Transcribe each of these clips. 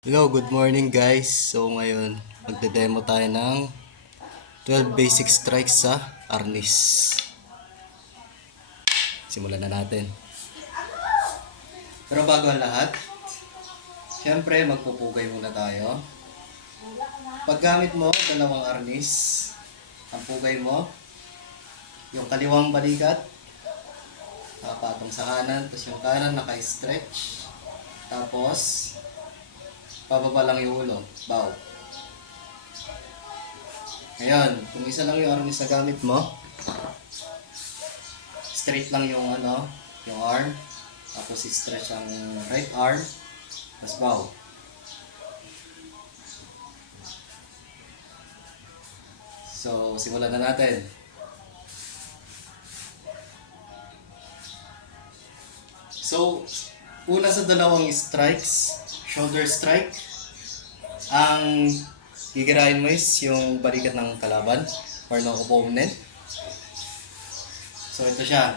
Hello, good morning guys. So ngayon, magde-demo tayo ng 12 basic strikes sa arnis. Simulan na natin. Pero bago ang lahat, syempre magpupugay muna tayo. Paggamit mo dalawang arnis, ang pugay mo, yung kaliwang balikat, patong sa kanan, tapos yung kanan naka-stretch. Tapos, pababa lang yung ulo, bow. Ngayon, kung isa lang yung arnis na gamit mo, straight lang yung yung arm, tapos i-stretch ang right arm, tapos bow. So, simulan na natin. So, una sa dalawang strikes, shoulder strike, ang gigirahin mo is yung balikat ng kalaban or ng opponent. So, ito siya.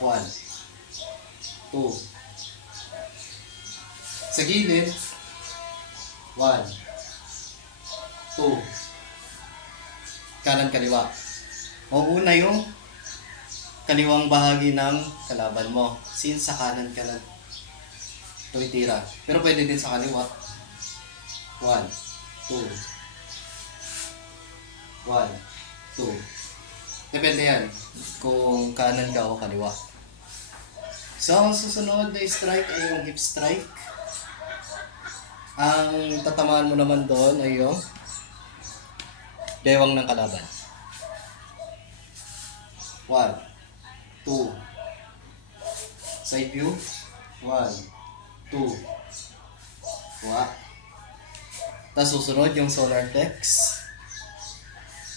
1, 2. Sa gilid, 1, 2. Kanan kaliwa. Mauuna yung kaliwang bahagi ng kalaban mo. Since sa kanan ka lang tumitira. Pero pwede din sa kaliwa. 1, 2. 1, 2. Depende yan kung kanan ka o kaliwa. So, ang susunod na strike ay yung hip strike. Ang tatamaan mo naman doon ay yung bewang ng kalaban. 1, 2. Side view. 1, 2. Kuha. Tapos susunod yung solar flex.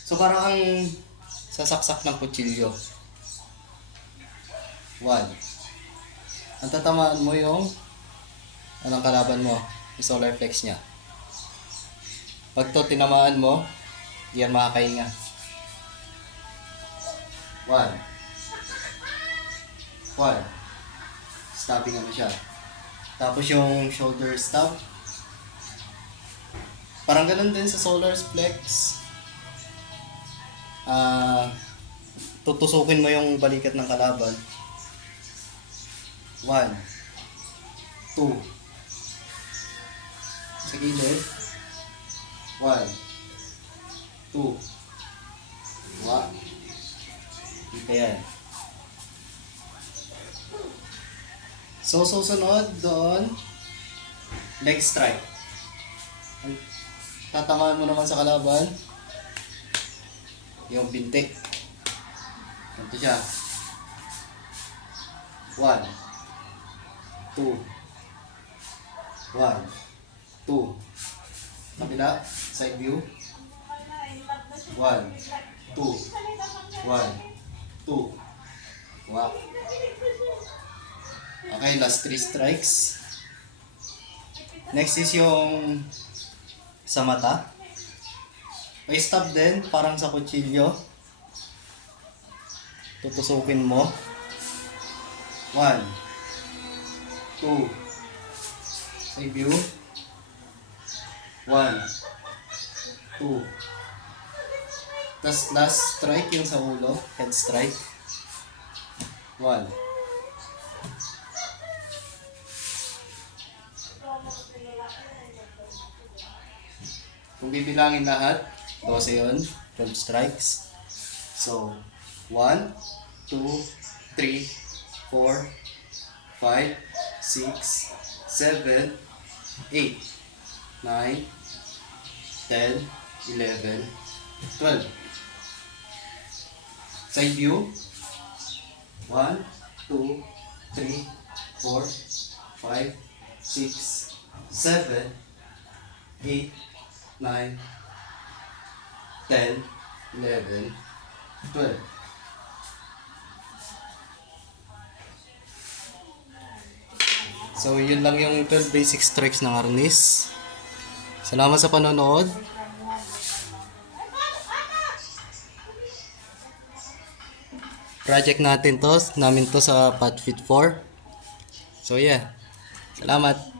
So parang ang sasaksak ng kutsilyo. 1. Ang tatamaan mo yung anong kalaban mo, yung solar flex niya. Pag to tinamaan mo, di yan makakahinga. 1. 1. Stopping ano siya. Tapos yung shoulder stop. Parang ganun din sa solar flex. Tutusukin mo yung balikat ng kalaban. 1, 2. Sa gilid. 1, 2. Kuha. Dito yan. So, susunod doon, leg strike. Tatamaan mo naman sa kalaban yung bintik. Ito siya. 1, 2. 1, 2. Kabila, side view. 1, 2. 1, 2. Wow. Okay, last 3 strikes. Next is yung sa mata. May stop din, parang sa kutsilyo. Tutusukin mo. 1, 2. Side view. 1, 2. Tapos last strike yung sa ulo, head strike. 1. Kung bibilangin lahat, 12 yun, 12 strikes. So, 1, 2, 3, 4, 5, 6, 7, 8, 9, 10, 11, 12. Side view. 1, 2, 3, 4, 5, 6, 7, 8, 9, 10, 11, 12. So, yun lang yung 12 basic strikes ng arnis. Salamat sa panonood. Project namin to sa PodFit 4. So, yeah. Salamat.